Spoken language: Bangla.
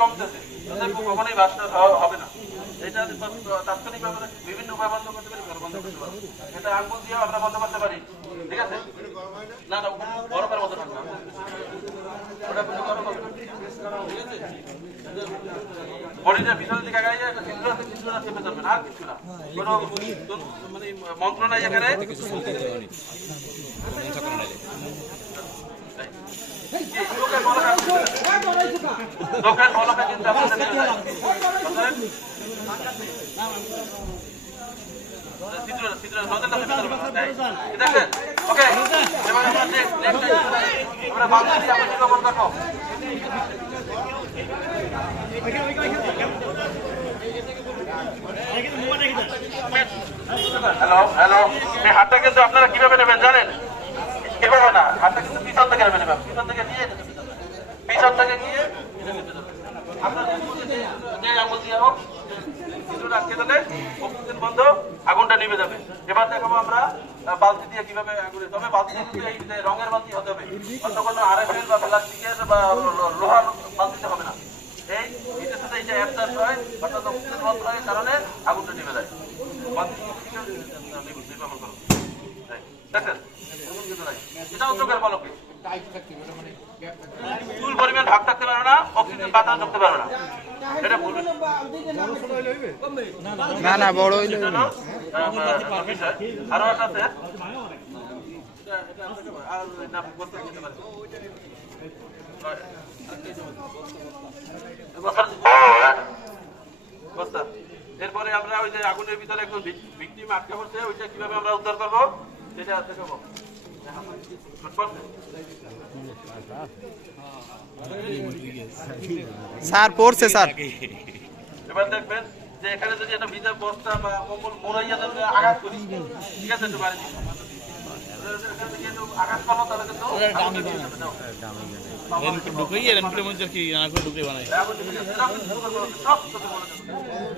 কমতেছে। তাদের কখনোই বাসটা হবে না এটা তাৎক্ষণিকভাবে বিভিন্ন উপায় বন্ধ করতে পারি ঘর বন্ধ করতে পারি এটা আঙ্গুল দিয়েও আমরা বন্ধ করতে পারি ঠিক আছে না না বরফের মতো থাকবে। ওটা কোনো গরম হবে ঠিক আছে বডিটা পিছনের দিকে আগাই যায় চিত্র আছে চিত্র আছে চেপে যাবেন আর কিছু না কোনো মানে মন্ত্র নাই এখানে হ্যালো হ্যালো এই হাতটা কিন্তু আপনারা কীভাবে নেবেন জানেন? কীভাবে না, হাতটা কিন্তু পিছন থেকে নেবেন পিছন থেকে নিয়ে থেকে নিয়ে এটা আগুনটা নিভে যাবে। এবার দেখাবো আমরা বালতি দিয়ে কীভাবে তবে বালতি রঙের বালতি হতে হবে। অন্য কোনো বা প্লাস্টিকের বা লোহার বালতিতে হবে না। এই এটার সাথে এই যে অ্যাবসার্ব হয় অর্থাৎ কারণে আগুনটা নিভে যায়। দেখেন আগুন কিন্তু নাই। পলকে চুল পরিমাণ ভাগ থাকতে পারে না অক্সিজেন বাতাস ঢুকতে পারে না। এটা ভুল। না না বড় হইলে আরও একটা আছে। এরপরে আমরা ওই যে আগুনের ভিতরে একজন ভিকটিম আটকে পড়ছে ওইটা কীভাবে আমরা উদ্ধার করব সেটা দেখাবো। স্যার পড়ছে স্যার। এবার দেখবেন যে এখানে যদি একটা ভিজা বস্তা বা কম্বল মোড়াইয়া যদি আঘাত করি ঠিক আছে একটু বাড়ি আঘাত করল তাহলে কিন্তু। ঢুকেই কি রান্না করে ঢুকে বানাই সব